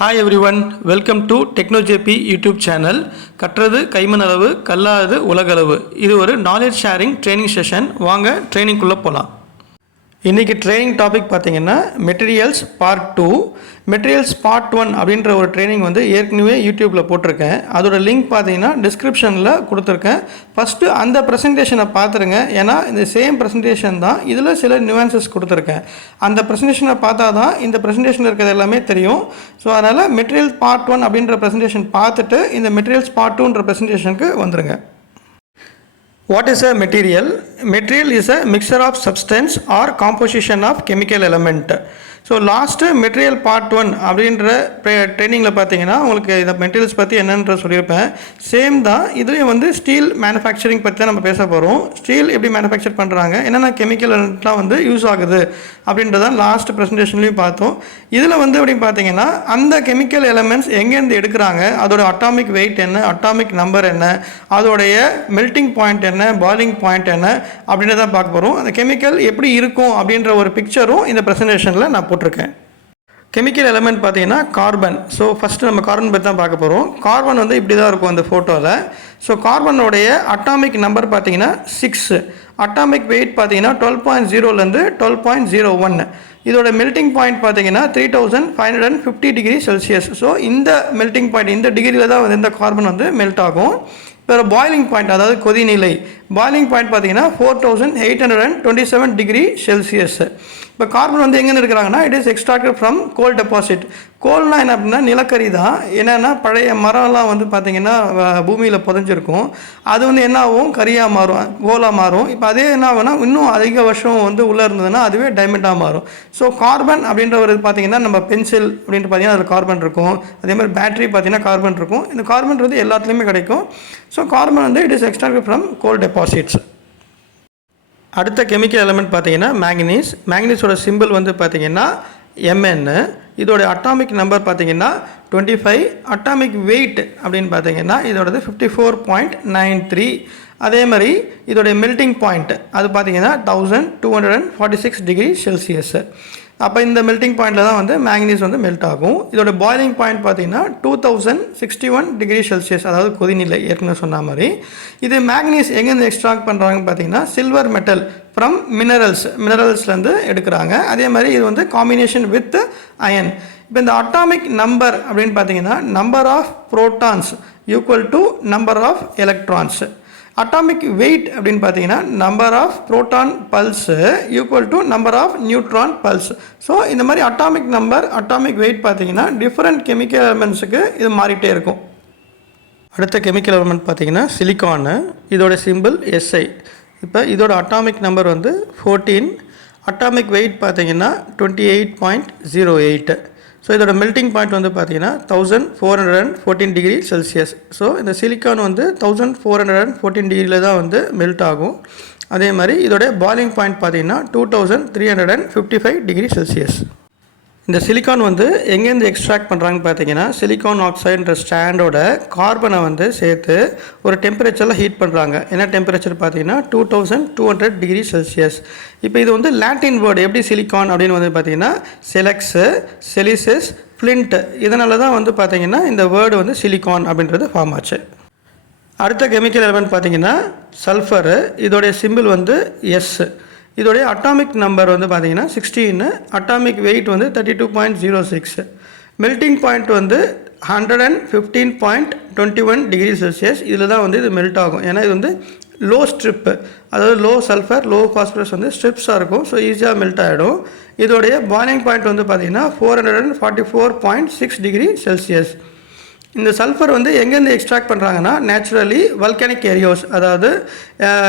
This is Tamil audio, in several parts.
Hi everyone, welcome to Techno JP YouTube channel. கற்றது கைமண் அளவு, கல்லாதது உலகளவு. இது ஒரு நாலேஜ் ஷேரிங் ட்ரைனிங் செஷன். வாங்க ட்ரைனிங்குள்ளே போகலாம். இன்றைக்கி ட்ரைனிங் டாபிக் பார்த்திங்கன்னா மெட்டீரியல்ஸ் பார்ட் 2. மெட்டீரியல்ஸ் பார்ட் 1 அப்படின்ற ஒரு ட்ரைனிங் வந்து ஏற்கனவே யூடியூப்பில் போட்டிருக்கேன். அதோட லிங்க் பார்த்தீங்கன்னா டிஸ்கிரிப்ஷனில் கொடுத்துருக்கேன். ஃபஸ்ட்டு அந்த ப்ரெசன்டேஷனை பார்த்துருங்க. ஏன்னா இந்த சேம் ப்ரெசன்டேஷன் தான், இதில் சில நியூவான்சஸ் கொடுத்துருக்கேன். அந்த ப்ரெசன்டேஷனை பார்த்தா தான் இந்த ப்ரெசன்டேஷனில் இருக்கிறது எல்லாமே தெரியும். ஸோ அதனால் மெட்டீரியல் பார்ட் 1 அப்படின்ற ப்ரெசன்டேஷன் பார்த்துட்டு இந்த மெட்டீரியல்ஸ் பார்ட் 2ன்ற ப்ரெசன்டேஷனுக்கு வந்துருங்க. What is a material? Material is a mixture of substance or composition of chemical element. So last material part 1 அப்படின்ற ட்ரைனிங்கில் பார்த்தீங்கன்னா உங்களுக்கு இந்த மெட்டீரியல்ஸ் பற்றி என்னன்ற சொல்லியிருப்பேன். சேம் தான் இதுலேயும் வந்து ஸ்டீல் மேனுஃபேக்சரிங் பற்றி தான் நம்ம பேச போகிறோம். ஸ்டீல் எப்படி மேனுஃபேக்சர் பண்ணுறாங்க, என்னென்ன கெமிக்கல் எலமெண்ட்லாம் வந்து யூஸ் ஆகுது அப்படின்றதான் லாஸ்ட் ப்ரெசன்டேஷன்லேயும் பார்த்தோம். இதில் வந்து அப்படின்னு பார்த்தீங்கன்னா அந்த கெமிக்கல் எலமெண்ட்ஸ் எங்கேருந்து எடுக்கிறாங்க, அதோட அட்டாமிக் வெயிட் என்ன, அட்டாமிக் நம்பர் என்ன, அதோடைய மெல்ட்டிங் பாயிண்ட் என்ன, பாயிலிங் பாயிண்ட் என்ன அப்படின்றதான் பார்க்க போகிறோம். அந்த கெமிக்கல் எப்படி இருக்கும் அப்படின்ற ஒரு பிக்சரும் இந்த ப்ரெசன்டேஷனில் நான் போட்டிருக்கேன். கெமிக்கல் எலமெண்ட் பார்த்தீங்கன்னா கார்பன். ஸோ ஃபஸ்ட்டு நம்ம கார்பன் பற்றி தான் பார்க்க போகிறோம். கார்பன் வந்து இப்படி தான் இருக்கும் அந்த ஃபோட்டோவில். ஸோ கார்பனுடைய அட்டாமிக் நம்பர் பார்த்தீங்கன்னா 6. அட்டாமிக் வெயிட் பார்த்தீங்கன்னா 12.0லேருந்து 12.01. இதோட மெல்ட்டிங் பாயிண்ட் பார்த்தீங்கன்னா 3550 டிகிரி செல்சியஸ். ஸோ இந்த மெல்ட்டிங் பாயிண்ட், இந்த டிகிரியில் தான் வந்து இந்த கார்பன் வந்து மெல்ட் ஆகும். இப்போ பாயிலிங் பாயிண்ட், அதாவது கொதிநிலை, பாயிலிங் பாயிண்ட் பார்த்தீங்கன்னா 4827 டிகிரி செல்சியஸ். இப்போ கார்பன் வந்து எங்கேருந்து எடுக்கிறாங்கன்னா it is extracted from coal deposit. கோல்னால் என்ன அப்படின்னா நிலக்கரி தான். என்னென்னா பழைய மரம்லாம் வந்து பார்த்திங்கன்னா பூமியில் புதைஞ்சிருக்கும். அது வந்து என்ன ஆகும், கரியாக மாறும், கோலாக மாறும். இப்போ அதே என்ன ஆகும்னா இன்னும் அதிக வருஷம் வந்து உள்ளே இருந்ததுன்னா அதுவே டைமண்டாக மாறும். ஸோ கார்பன் அப்படின்ற ஒரு பார்த்திங்கன்னா நம்ம பென்சில் அப்படின்ட்டு பார்த்திங்கன்னா அதில் கார்பன் இருக்கும். அதேமாதிரி பேட்டரி பார்த்திங்கன்னா கார்பன் இருக்கும். இந்த கார்பன் வந்து எல்லாத்துலேயுமே கிடைக்கும். ஸோ கார்பன் வந்து it is extracted from goal deposits. அடுத்த கெமிக்கல் எலமெண்ட் பார்த்தீங்கன்னா மேங்கனீஸ். மேங்கனீஸோட சிம்பிள் வந்து பார்த்தீங்கன்னா Mn. இதோட அட்டாமிக் நம்பர் பார்த்தீங்கன்னா 25. அட்டாமிக் வெயிட் அப்படின்னு பார்த்தீங்கன்னா இதோடது 54.93. அதே மாதிரி இதோடைய மெல்ட்டிங் பாயிண்ட் அது பார்த்தீங்கன்னா 1246 டிகிரி செல்சியஸ். அப்போ இந்த மெல்ட்டிங் பாயிண்டில் தான் வந்து மேங்கனீஸ் வந்து மெல்ட் ஆகும். இதோட பாயிலிங் பாயிண்ட் பார்த்தீங்கன்னா 2061 டிகிரி செல்சியஸ், அதாவது கொதிநிலை ஏற்கனவே சொன்ன மாதிரி. இது மேங்கனீஸ் எங்கேருந்து எக்ஸ்ட்ராக்ட் பண்ணுறாங்கன்னு பார்த்தீங்கன்னா சில்வர் மெட்டல் ஃப்ரம் மினரல்ஸ்லேருந்து எடுக்கிறாங்க. அதே மாதிரி இது வந்து காம்பினேஷன் வித் அயன். இப்போ இந்த அட்டாமிக் நம்பர் அப்படின்னு பார்த்தீங்கன்னா number of protons equal to number of electrons. Atomic weight அப்படின்னு பார்த்தீங்கன்னா number of proton plus equal to number of neutron plus. So இந்த மாதிரி அட்டாமிக் நம்பர், அட்டாமிக் வெயிட் பார்த்தீங்கன்னா டிஃப்ரெண்ட் கெமிக்கல் எலமெண்ட்ஸுக்கு இது மாறிட்டே இருக்கும். அடுத்த கெமிக்கல் எலமெண்ட் பார்த்தீங்கன்னா சிலிக்கானு. இதோட சிம்பிள் SI. இப்போ இதோட அட்டாமிக் நம்பர் வந்து 14. அட்டாமிக் வெயிட் பார்த்தீங்கன்னா 28.08. ஸோ இதோட மெல்ட்டிங் பாயிண்ட் வந்து பார்த்தீங்கன்னா 1414 டிகிரி செல்சியஸ். ஸோ இந்த சிலிக்கான் வந்து 1414 டிகிரியில் தான் வந்து மெல்ட் ஆகும். அதே மாதிரி இதோட பாயிலிங் பாயிண்ட் பார்த்தீங்கன்னா 2355 டிகிரி செல்சியஸ். இந்த சிலிக்கான் வந்து எங்கேருந்து எக்ஸ்ட்ராக்ட் பண்ணுறாங்கன்னு பார்த்தீங்கன்னா சிலிக்கான் ஆக்சைடுன்ற ஸ்டாண்டோட கார்பனை வந்து சேர்த்து ஒரு டெம்பரேச்சரில் ஹீட் பண்ணுறாங்க. என்ன டெம்பரேச்சர் பார்த்தீங்கன்னா 2200 டிகிரி செல்சியஸ். இப்போ இது வந்து லாட்டின் வேர்டு எப்படி சிலிக்கான் அப்படின்னு வந்து பார்த்தீங்கன்னா செலக்ஸு, செலிசஸ், ஃப்ளிண்ட், இதனால தான் வந்து பார்த்தீங்கன்னா இந்த வேர்டு வந்து சிலிக்கான் அப்படின்றது ஃபார்ம் ஆச்சு. அடுத்த கெமிக்கல் எலமெண்ட் பார்த்தீங்கன்னா சல்ஃபரு. இதோடைய சிம்பிள் வந்து S. இதோடைய அட்டாமிக் நம்பர் வந்து பார்த்தீங்கன்னா 16. அட்டாமிக் வெயிட் வந்து 32.06. மெல்ட்டிங் பாயிண்ட் வந்து 115.21 டிகிரி செல்சியஸ். இதில் தான் வந்து இது மெல்ட் ஆகும். ஏன்னா இது வந்து லோ ஸ்ட்ரிப்பு, அதாவது லோ சல்ஃபர், லோ ஃபாஸ்பரஸ் வந்து ஸ்ட்ரிப்ஸாக இருக்கும். ஸோ ஈஸியாக மெல்ட் ஆகிடும். இதோடைய பாயிலிங் பாயிண்ட் வந்து பார்த்தீங்கன்னா 444.6 டிகிரி செல்சியஸ். இந்த சல்ஃபர் வந்து எங்கேருந்து எக்ஸ்ட்ராக்ட் பண்ணுறாங்கன்னா நேச்சுரலி வல்கானிக் ஏரியாஸ், அதாவது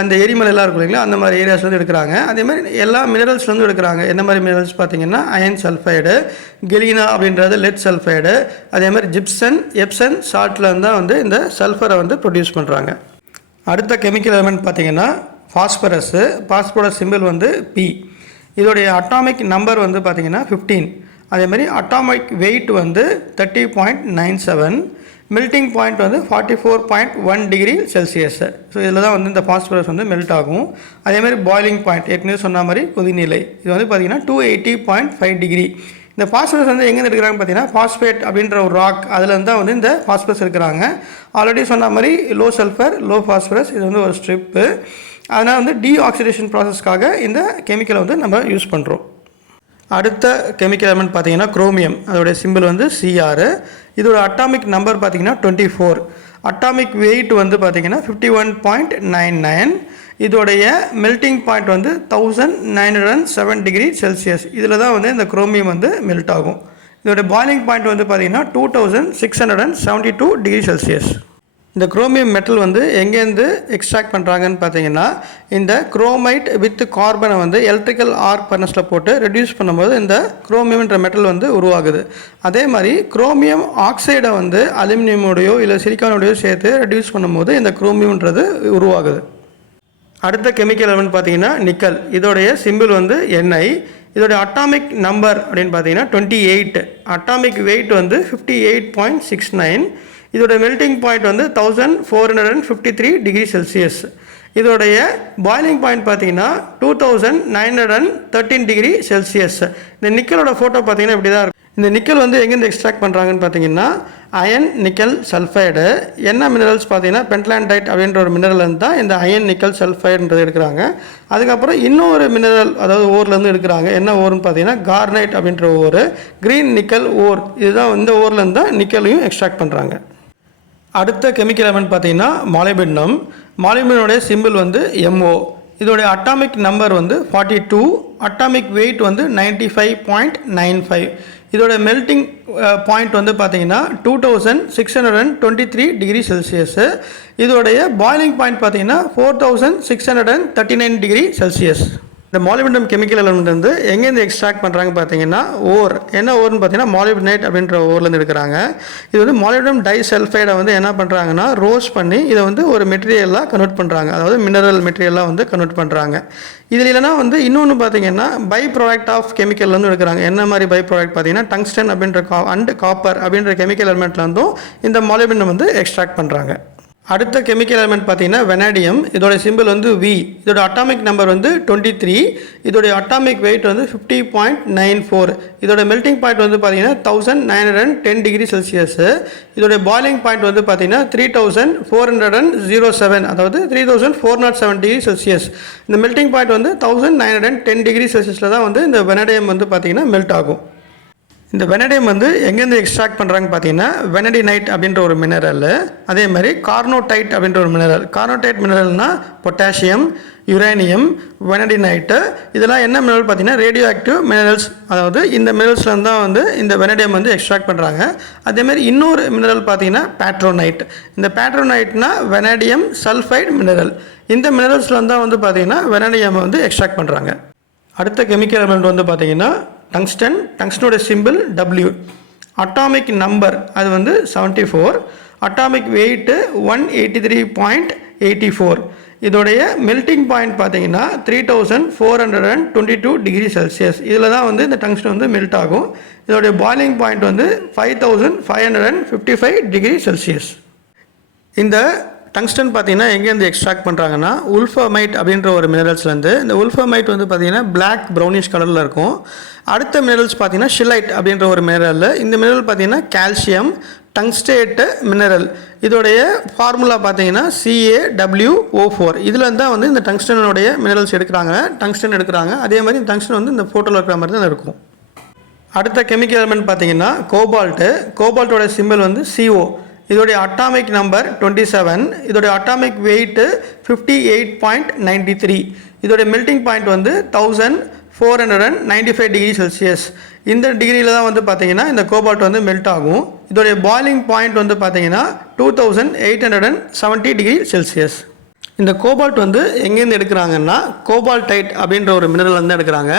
இந்த எரிமலைலாம் இருக்கும் இல்லைங்களா, அந்த மாதிரி ஏரியாஸ்லேருந்து எடுக்கிறாங்க. அதேமாதிரி எல்லா மினரல்ஸ்லேருந்து எடுக்கிறாங்க. என்ன மாதிரி மினரல்ஸ் பார்த்தீங்கன்னா அயன் சல்ஃபைடு, கெலினா அப்படின்றது லெட் சல்ஃபைடு, அதே மாதிரி ஜிப்சன், எப்சன் சால்ட்லேருந்து தான் வந்து இந்த சல்ஃபரை வந்து ப்ரொடியூஸ் பண்ணுறாங்க. அடுத்த கெமிக்கல் எலமெண்ட் பார்த்தீங்கன்னா ஃபாஸ்பரஸு. ஃபாஸ்பரஸ் சிம்பிள் வந்து P. இதோடைய அட்டாமிக் நம்பர் வந்து பார்த்தீங்கன்னா 15. அதேமாதிரி அட்டாமிக் வெயிட் வந்து 30.97. மெல்ட்டிங் பாயிண்ட் வந்து 44.1 டிகிரி செல்சியஸ். ஸோ இதில் தான் வந்து இந்த ஃபாஸ்பரஸ் வந்து மெல்ட் ஆகும். அதேமாதிரி பாயிலிங் பாயிண்ட் ஏற்கனவே சொன்ன மாதிரி கொதிநிலை இது வந்து பார்த்திங்கன்னா 280.5 டிகிரி. இந்த பாஸ்பரஸ் வந்து எங்கேருந்து எடுக்கிறாங்கன்னு பார்த்தீங்கன்னா பாஸ்பேட் அப்படின்ற ஒரு ராக் அதுலேருந்து தான் வந்து இந்த பாஸ்பரஸ் இருக்கிறாங்க. ஆல்ரெடி சொன்ன மாதிரி லோ சல்ஃபர் லோ பாஸ்பரஸ் இது வந்து ஒரு ஸ்ட்ரிப்பு. அதனால் வந்து டீஆக்சிடேஷன் ப்ராசஸ்க்காக இந்த கெமிக்கலை வந்து நம்ம யூஸ் பண்ணுறோம். அடுத்த கெமிக்கல் எலமெண்ட் பார்த்தீங்கன்னா குரோமியம். அதோடைய சிம்பிள் வந்து Cr. இதோட அட்டாமிக் நம்பர் பார்த்தீங்கன்னா 24. அட்டாமிக் வெயிட் வந்து பார்த்தீங்கன்னா 51.99. இதோடைய மெல்ட்டிங் பாயிண்ட் வந்து 1907 டிகிரி செல்சியஸ். இதில் தான் வந்து இந்த குரோமியம் வந்து மெல்ட் ஆகும். இதோட பாய்லிங் பாயிண்ட் வந்து பார்த்தீங்கன்னா 2672 டிகிரி செல்சியஸ். இந்த குரோமியம் மெட்டல் வந்து எங்கேருந்து எக்ஸ்ட்ராக்ட் பண்ணுறாங்கன்னு பார்த்தீங்கன்னா இந்த குரோமைட் வித் கார்பனை வந்து எலக்ட்ரிக்கல் ஆர்க் ஃபர்னஸில் போட்டு ரெடியூஸ் பண்ணும்போது இந்த குரோமியம்ன்ற மெட்டல் வந்து உருவாகுது. அதே மாதிரி குரோமியம் ஆக்சைடை வந்து அலுமினியமோடையோ இல்லை சிலிக்கானோடையோ சேர்த்து ரெடியூஸ் பண்ணும்போது இந்த குரோமியம்ன்றது உருவாகுது. அடுத்த கெமிக்கல் எலமெண்ட் பார்த்தீங்கன்னா நிக்கல். இதோடைய சிம்பிள் வந்து Ni. இதோடைய அட்டாமிக் நம்பர் அப்படின்னு பார்த்தீங்கன்னா 28. அட்டாமிக் வெயிட் வந்து 58.69. இதோட மெல்ட்டிங் பாயிண்ட் வந்து 1453 டிகிரி செல்சியஸ். இதோடைய பாய்லிங் பாயிண்ட் பார்த்தீங்கன்னா 2913 டிகிரி செல்சியஸ். இந்த நிக்கலோட ஃபோட்டோ பார்த்தீங்கன்னா இப்படி தான் இருக்கும். இந்த நிக்கல் வந்து எங்கேருந்து எக்ஸ்ட்ராக்ட் பண்ணுறாங்கன்னு பார்த்தீங்கன்னா அயன் நிக்கல் சல்ஃபைடு. என்ன மினரல்ஸ் பார்த்தீங்கன்னா பென்ட்லாண்டைட் அப்படின்ற ஒரு மினரல்லேருந்து தான் இந்த அயன் நிக்கல் சல்ஃபைடுன்றது எடுக்கிறாங்க. அதுக்கப்புறம் இன்னொரு மினரல் அதாவது ஓர்லேருந்து எடுக்கிறாங்க. என்ன ஓர்னு பார்த்தீங்கன்னா கார்னைட் அப்படின்ற ஓர், க்ரீன் நிக்கல் ஓர். இதுதான் இந்த ஓர்லேருந்து தான் நிக்கலையும் எக்ஸ்ட்ராக்ட் பண்ணுறாங்க. அடுத்த கெமிக்கல் எலமெண்ட் பார்த்தீங்கன்னா மாலிபிடினம். மாலிபிடினோடைய சிம்பிள் வந்து MO. இதோடைய அட்டாமிக் நம்பர் வந்து 42. அட்டாமிக் வெயிட் வந்து 95.95. இதோட மெல்ட்டிங் பாயிண்ட் வந்து பார்த்தீங்கன்னா 2623 டிகிரி செல்சியஸ். இதோடைய பாய்லிங் பாயிண்ட் பார்த்தீங்கன்னா 4639 டிகிரி செல்சியஸ். இந்த மாலிபிடினம் கெமிக்கல் எலமெண்ட் வந்து எங்கேருந்து எக்ஸ்ட்ராக்ட் பண்ணுறாங்க பார்த்தீங்கன்னா ஓர். என்ன ஓர்னு பார்த்தீங்கன்னா மாலிபிடினைட் அப்படின்ற ஓர்லேருந்து எடுக்கிறாங்க. இது வந்து மாலிபிடினம் டைசல்ஃபைடை வந்து என்ன பண்ணுறாங்கன்னா ரோஸ்ட் பண்ணி இதை வந்து ஒரு மெட்டீரியலாக கன்வெர்ட் பண்ணுறாங்க. அதாவது மினரல் மெட்டீரியலாக வந்து கன்வெர்ட் பண்ணுறாங்க. இதில் இல்லைனா வந்து இன்னொன்று பார்த்தீங்கன்னா பை ப்ராடக்ட் ஆஃப் கெமிக்கல்லேருந்து எடுக்கிறாங்க. என்ன மாதிரி பை ப்ராடக்ட் பார்த்தீங்கன்னா டங்ஸ்டன் அப்படின்ற அண்ட் காப்பர் அப்படின்ற கெமிக்கல் எலமெண்ட்லேருந்தும் இந்த மாலிபிடினம் வந்து எக்ஸ்ட்ராக்ட் பண்ணுறாங்க. அடுத்த கெமிக்கல் எலமெண்ட் பார்த்தீங்கன்னா வெனாடியம். இதோட சிம்பிள் வந்து V. இதோட அட்டாமிக் நம்பர் வந்து 23. இதோடைய அட்டாமிக் வெயிட் வந்து 50.94. இதோட மெல்ட்டிங் பாயிண்ட் வந்து பார்த்தீங்கன்னா 1910 டிகிரி செல்சியஸ். இதோடைய பாய்லிங் பாயிண்ட் வந்து பார்த்தீங்கன்னா 3407, அதாவது 3407 டிகிரி செல்சியஸ். இந்த மெல்ட்டிங் பாயிண்ட் வந்து 1910 டிகிரி செல்சியஸில் தான் வந்து இந்த வெனாடியம் வந்து பார்த்தீங்கன்னா மெல்ட் ஆகும். இந்த வெனடியம் வந்து எங்கேருந்து எக்ஸ்ட்ராக்ட் பண்ணுறாங்க பார்த்தீங்கன்னா வெனடினைட் அப்படின்ற ஒரு மினரல். அதே மாதிரி கார்னோடைட் அப்படின்ற ஒரு மினரல். கார்னோடைட் மினரல்னால் பொட்டாசியம், யுரேனியம், வெனடினைட்டு. இதெல்லாம் என்ன மினரல் பார்த்தீங்கன்னா ரேடியோ ஆக்டிவ் மினரல்ஸ். அதாவது இந்த மினரல்ஸ்லேருந்து தான் வந்து இந்த வெனடியம் வந்து எக்ஸ்ட்ராக்ட் பண்ணுறாங்க. அதேமாதிரி இன்னொரு மினரல் பார்த்தீங்கன்னா பேட்ரோனைட். இந்த பேட்ரோனைட்னா வெனடியம் சல்ஃபைடு மினரல். இந்த மினரல்ஸ்லேருந்து தான் வந்து பார்த்தீங்கன்னா வெனடியம் வந்து எக்ஸ்ட்ராக்ட் பண்ணுறாங்க. அடுத்த கெமிக்கல் எலமெண்ட் வந்து பார்த்தீங்கன்னா டங்ஸ்டன். டங்ஸ்டனோட சிம்பிள் W. அட்டாமிக் நம்பர் அது வந்து 74. Atomic weight 183.84. இதோடைய மெல்ட்டிங் பாயிண்ட் பார்த்தீங்கன்னா 3422 டிகிரி செல்சியஸ். இதில் தான் வந்து இந்த டங்ஸ்டன் வந்து மெல்ட் ஆகும். இதோடைய பாய்லிங் பாயிண்ட் வந்து 5555 டிகிரி செல்சியஸ். இந்த டங்ஸ்டன் பார்த்தீங்கன்னா எங்கேருந்து எக்ஸ்ட்ராக்ட் பண்ணுறாங்கன்னா உல்ஃபமைட் அப்படின்ற ஒரு மினரல்ஸ்லேருந்து. இந்த உல்ஃபமைட் வந்து பார்த்தீங்கன்னா பிளாக் ப்ரௌனிஷ் கலரில் இருக்கும். அடுத்த மினரல்ஸ் பார்த்தீங்கன்னா ஷிலைட் அப்படின்ற ஒரு மினரல். இந்த மினரல் பார்த்தீங்கன்னா கால்சியம் டங்ஸ்டேட்டு மினரல். இதோடைய ஃபார்முலா பார்த்தீங்கன்னா CaWO4. இதில் தான் வந்து இந்த டங்ஸ்டனுடைய மினரல்ஸ் எடுக்கிறாங்க, டங்ஸ்டன் எடுக்கிறாங்க. அதே மாதிரி இந்த டங்ஸ்டன் வந்து இந்த ஃபோட்டோவில் இருக்கிற மாதிரி தான் இருக்கும். அடுத்த கெமிக்கல் எலமெண்ட் பார்த்தீங்கன்னா கோபால்ட்டு. கோபால்ட்டோட சிம்பிள் வந்து CO. இதோடைய அட்டாமிக் நம்பர் 27. இதோடைய அட்டாமிக் வெயிட்டு 58.93. இதோடைய மெல்ட்டிங் பாயிண்ட் வந்து 1495 டிகிரி செல்சியஸ். இந்த டிகிரியில் தான் வந்து பார்த்தீங்கன்னா இந்த கோபால்ட் வந்து மெல்ட் ஆகும். இதோடைய பாய்லிங் பாயிண்ட் வந்து பார்த்தீங்கன்னா 2870 டிகிரி செல்சியஸ். இந்த கோபால்ட் வந்து எங்கேருந்து எடுக்கிறாங்கன்னா கோபால்டைட் அப்படின்ற ஒரு மினரல் வந்து எடுக்கிறாங்க.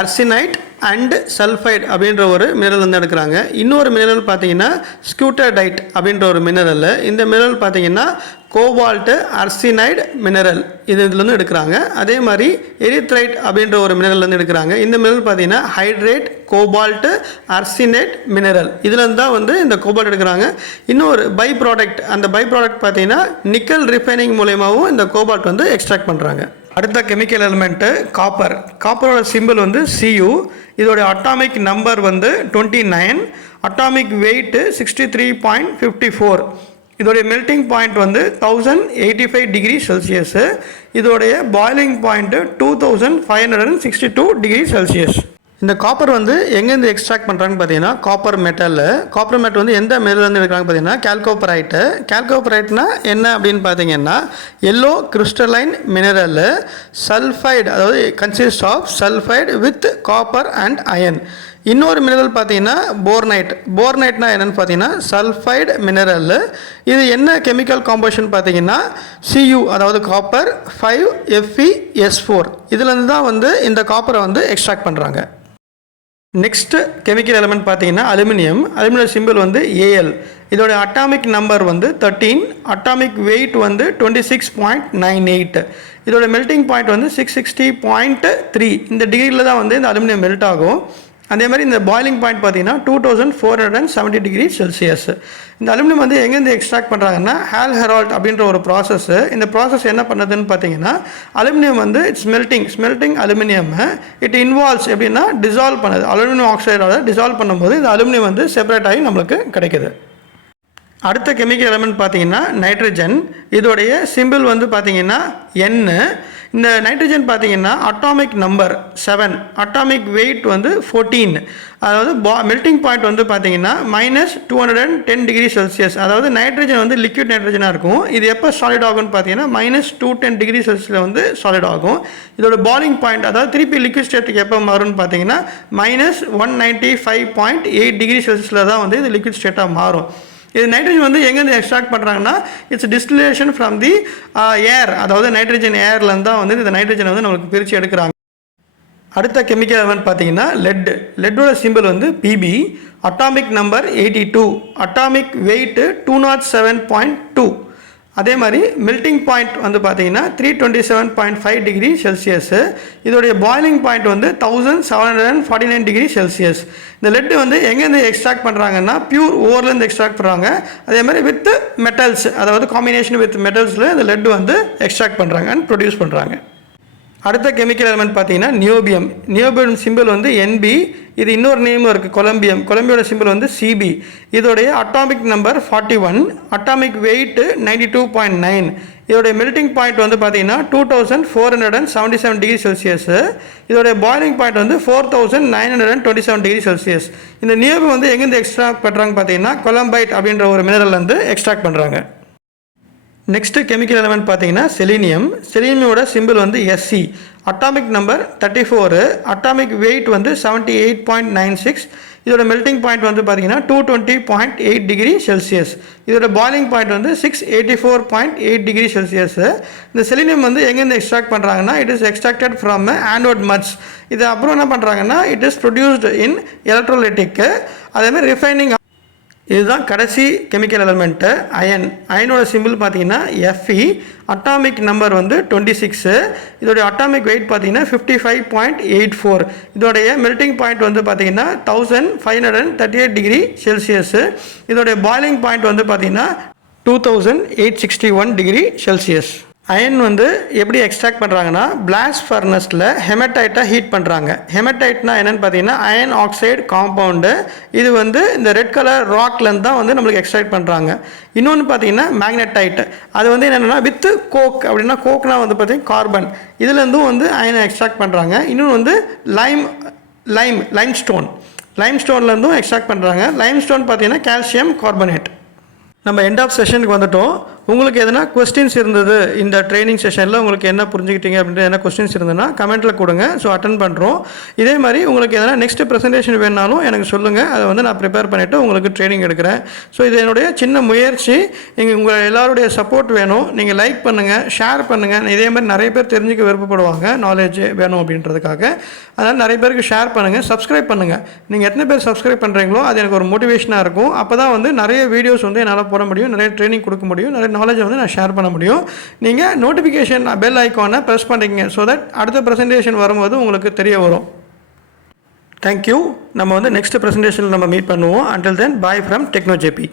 அர்சினைட் அண்ட் சல்ஃபைட் அப்படின்ற ஒரு மினரல் வந்து எடுக்கிறாங்க. இன்னொரு மினரல் பார்த்தீங்கன்னா ஸ்கூட்டர்டைட் அப்படின்ற ஒரு மினரல். இந்த மினரல் பார்த்தீங்கன்னா கோபால்ட்டு அர்சினைடு மினரல் இதுலேருந்து எடுக்கிறாங்க. அதே மாதிரி எரித்ரைட் அப்படின்ற ஒரு மினரல்லேருந்து எடுக்கிறாங்க. இந்த மினரல் பார்த்தீங்கன்னா ஹைட்ரேட் கோபால்ட்டு அர்சினேட் மினரல். இதுலேருந்து தான் வந்து இந்த கோபால்ட் எடுக்கிறாங்க. இன்னொரு பை ப்ராடக்ட், அந்த பை ப்ராடக்ட் பார்த்தீங்கன்னா நிக்கல் ரிஃபைனிங் மூலயமாவும் இந்த கோபால்ட் வந்து எக்ஸ்ட்ராக்ட் பண்ணுறாங்க. அடுத்த கெமிக்கல் எலிமெண்ட்டு காப்பர். காப்பரோட சிம்பிள் வந்து Cu. இதோடைய அட்டாமிக் நம்பர் வந்து 29, அட்டாமிக் வெயிட்டு 63.54. இதோடைய மெல்டிங் பாயிண்ட் வந்து 1085 டிகிரி செல்சியஸு. இதோடைய பாய்லிங் பாயிண்ட்டு 2562 டிகிரி செல்சியஸ். இந்த காப்பர் வந்து எங்கேருந்து எக்ஸ்ட்ராக்ட் பண்ணுறாங்கன்னு பார்த்தீங்கன்னா காப்பர் மெட்டல் வந்து எந்த மெட்டல்லேருந்து எடுக்கிறாங்க பார்த்தீங்கன்னா கால்கோபரைட்டு. கால்கோபரைட்னா என்ன அப்படின்னு பார்த்தீங்கன்னா எல்லோ கிறிஸ்டலைன் மினரல் சல்ஃபைடு, அதாவது consist of sulphide with copper and iron. இன்னொரு மினரல் பார்த்தீங்கன்னா போர்னைட்னா என்னென்னு பார்த்தீங்கன்னா சல்ஃபைடு மினரல். இது என்ன கெமிக்கல் காம்போசிஷன் பார்த்தீங்கன்னா Cu, அதாவது காப்பர் 5Fe+4. இதுலேருந்து தான் வந்து இந்த காப்பரை வந்து எக்ஸ்ட்ராக்ட் பண்ணுறாங்க. நெக்ஸ்ட் கெமிக்கல் எலிமெண்ட் பார்த்தீங்கன்னா அலுமினியம் சிம்பிள் வந்து Al. இதோட அட்டாமிக் நம்பர் வந்து 13, அட்டாமிக் வெயிட் வந்து 26.98. இதோட மெல்டிங் பாயிண்ட் வந்து 660.3. இந்த டிகிரியில் தான் வந்து இந்த அலுமினியம் மெல்ட் ஆகும். அதே மாதிரி இந்த பாய்லிங் பாயிண்ட் பார்த்தீங்கன்னா 2470 டிகிரி செல்சியஸ். இந்த அலுமினியம் வந்து எங்கேருந்து எக்ஸ்ட்ராக்ட் பண்ணுறாங்கன்னா ஹால் ஹெரால்ட் அப்படின்ற ஒரு ப்ராசஸ். இந்த ப்ராசஸ் என்ன பண்ணுதுன்னு பார்த்தீங்கன்னா அலுமினியம் வந்து ஸ்மெல்டிங் அலுமினியம் இட் இன்வால்வ்ஸ் எப்படின்னா டிசால்வ் பண்ணுது. அலுமினியம் ஆக்சைடோட டிசால்வ் பண்ணும்போது இந்த அலுமினியம் வந்து செப்பரேட் ஆகி நம்மளுக்கு கிடைக்குது. அடுத்த கெமிக்கல் எலிமெண்ட் பார்த்தீங்கன்னா நைட்ரஜன். இதோடைய சிம்பிள் வந்து பார்த்தீங்கன்னா N. இந்த நைட்ரஜன் பார்த்தீங்கன்னா அட்டாமிக் நம்பர் 7, அட்டாமிக் வெயிட் வந்து 14. அதாவது மெல்டிங் பாயிண்ட் வந்து பார்த்தீங்கன்னா -210 டிகிரி செல்சியஸ். அதாவது நைட்ரஜன் வந்து லிக்விட் நைட்ரஜனாக இருக்கும். இது எப்போ சாலிட் ஆகும்னு பார்த்தீங்கன்னா -210 டிகிரி செல்சியஸில் வந்து சாலிட் ஆகும். இதோட பாய்லிங் பாயிண்ட், அதாவது திருப்பி லிக்விட் ஸ்டேட்டுக்கு எப்போ மாறும்னு பார்த்தீங்கன்னா -195.8 டிகிரி செல்சியஸில் தான் வந்து இது லிக்விட் ஸ்டேட்டாக மாறும். இது நைட்ரஜன் வந்து எங்கேருந்து எக்ஸ்ட்ராக்ட் பண்ணுறாங்கன்னா இட்ஸ் டிஸ்டிலேஷன் ஃப்ரம் தி ஏர், அதாவது நைட்ரஜன் ஏர்லேருந்து தான் வந்து இந்த நைட்ரஜனை வந்து நம்மளுக்கு பிரித்து எடுக்கிறாங்க. அடுத்த கெமிக்கல் எலிமெண்ட் பார்த்தீங்கன்னா லெட்டோட சிம்பிள் வந்து Pb, atomic number 82, atomic weight 207.2. அதே மாதிரி மெல்டிங் பாயிண்ட் வந்து பார்த்தீங்கன்னா 327.5 டிகிரி செல்சியஸ். இதோடைய பாய்லிங் பாயிண்ட் வந்து 1749 டிகிரி செல்சியஸ். இந்த லெட் வந்து எங்கேருந்து எக்ஸ்ட்ராக்ட் பண்ணுறாங்கன்னா பியூர் ஓர்லேருந்து எக்ஸ்ட்ராக்ட் பண்ணுறாங்க. அதே மாதிரி வித் மெட்டல்ஸ், அதாவது காம்பினேஷன் வித் மெட்டல்ஸில் இந்த லெட் வந்து எக்ஸ்ட்ராக்ட் பண்ணுறாங்க அண்ட் ப்ரொடியூஸ் பண்ணுறாங்க. அடுத்த கெமிக்கல் எலிமெண்ட் பார்த்தீங்கன்னா நியோபியம் சிம்பிள் வந்து Nb. இது இன்னொரு நேமும் இருக்குது கொலம்பியோட சிம்பிள் வந்து Cb. இதோடைய அட்டாமிக் நம்பர் 41, அட்டாமிக் வெயிட்டு 92.9. இதோடைய மெல்டிங் பாயிண்ட் வந்து பார்த்தீங்கன்னா 2477 டிகிரி செல்சியஸ். இதோடைய பாய்லிங் பாயிண்ட் வந்து 4927 டிகிரி செல்சியஸ். இந்த நியோபியம் வந்து எங்கேருந்து எக்ஸ்ட்ராக்ட் பண்ணுறாங்க பார்த்தீங்கன்னா கொலம்பைட் அப்படின்ற ஒரு மினரல்லேருந்து எக்ஸ்ட்ராக்ட் பண்ணுறாங்க. நெக்ஸ்ட்டு கெமிக்கல் எலிமெண்ட் பார்த்தீங்கன்னா செலீனியமோட சிம்பிள் வந்து Sc, atomic number 34, atomic wait வந்து 78.96. இதோட மெல்டிங் பாயிண்ட் வந்து பார்த்தீங்கன்னா 220.8 டிகிரி செல்சியஸ். இதோட பாய்லிங் பாயிண்ட் வந்து 684.8 டிகிரி செல்சியஸ். இந்த செலீனியம் வந்து எங்கேருந்து எக்ஸ்ட்ராக்ட் பண்ணுறாங்கன்னா it is extracted from anode muds. இது அப்புறம் என்ன பண்ணுறாங்கன்னா it is produced in electrolytic. அதேமாதிரி ரிஃபைனிங். இதுதான் கடைசி கெமிக்கல் எலிமெண்ட்டு அயனோட சிம்பிள் பார்த்தீங்கன்னா Fe, அட்டாமிக் நம்பர் வந்து 26. இதோடைய அட்டாமிக் வெயிட் பார்த்தீங்கன்னா 55.84. இதோடைய மெல்டிங் பாயிண்ட் வந்து பார்த்தீங்கன்னா 1538 டிகிரி செல்சியஸ். இதோடைய பாய்லிங் பாயிண்ட் வந்து பார்த்தீங்கன்னா 2861 டிகிரி செல்சியஸ். அயன் வந்து எப்படி எக்ஸ்ட்ராக்ட் பண்ணுறாங்கன்னா பிளாஸ்ட் ஃபர்னஸில் ஹெமடைட்டை ஹீட் பண்ணுறாங்க. ஹெமடைட்னா என்னென்னு பார்த்தீங்கன்னா அயன் ஆக்சைடு காம்பவுண்டு. இது வந்து இந்த ரெட் கலர் ராக்லேருந்து தான் வந்து நம்மளுக்கு எக்ஸ்ட்ராக்ட் பண்ணுறாங்க. இன்னொன்று பார்த்தீங்கன்னா மேக்னடைட். அது வந்து என்னென்னா வித் கோக், அப்படின்னா கோக்னா வந்து பார்த்தீங்கன்னா கார்பன். இதுலேருந்தும் வந்து அயனை எக்ஸ்ட்ராக்ட் பண்ணுறாங்க. இன்னொன்று வந்து லைம்ஸ்டோன்லேருந்தும் எக்ஸ்ட்ராக்ட் பண்ணுறாங்க. லைம்ஸ்டோன் பார்த்தீங்கன்னா கால்சியம் கார்பனேட். நம்ம எண்ட் ஆஃப் செஷனுக்கு வந்துட்டோம். உங்களுக்கு எதனா கொஸ்டின்ஸ் இருந்தது இந்த ட்ரைனிங் செஷனில் உங்களுக்கு என்ன புரிஞ்சுக்கிட்டீங்க அப்படின்ற என்ன கொஸ்டின்ஸ் இருந்ததுன்னா கமெண்ட்டில் கொடுங்க. ஸோ அட்டன் பண்ணுறோம். இதே மாதிரி உங்களுக்கு எதனா நெக்ஸ்ட் ப்ரெசன்டேஷன் வேணாலும் எனக்கு சொல்லுங்கள். அதை வந்து நான் ப்ரிப்பேர் பண்ணிவிட்டு உங்களுக்கு ட்ரைனிங் எடுக்கிறேன். ஸோ இது என்னுடைய சின்ன முயற்சி. உங்கள் எல்லாருடைய சப்போர்ட் வேணும். நீங்கள் லைக் பண்ணுங்கள், ஷேர் பண்ணுங்கள். இதே மாதிரி நிறைய பேர் தெரிஞ்சுக்க விருப்பப்படுவாங்க, நாலேஜ் வேணும் அப்படின்றதுக்காக. அதனால் நிறைய பேருக்கு ஷேர் பண்ணுங்கள், சப்ஸ்கிரைப் பண்ணுங்கள். நீங்கள் எத்தனை பேர் சப்ஸ்கிரைப் பண்ணுறீங்களோ அது எனக்கு ஒரு மோட்டிவேஷனாக இருக்கும். அப்போ தான் வந்து நிறைய வீடியோஸ் வந்து என்னால் போட முடியும், நிறைய ட்ரைனிங் கொடுக்க முடியும், நிறைய நாலேஜை வந்து நான் ஷேர் பண்ண முடியும். நீங்கள் நோட்டிஃபிகேஷன் பெல் ஐக்கானை ப்ரெஸ் பண்ணிக்கங்க. ஸோ தட் அடுத்த ப்ரெசன்டேஷன் வரும்போது உங்களுக்கு தெரிய வரும். தேங்க்யூ. நம்ம வந்து நெக்ஸ்ட் ப்ரெசன்டேஷனில் நம்ம மீட் பண்ணுவோம். Until then bye from Techno JP.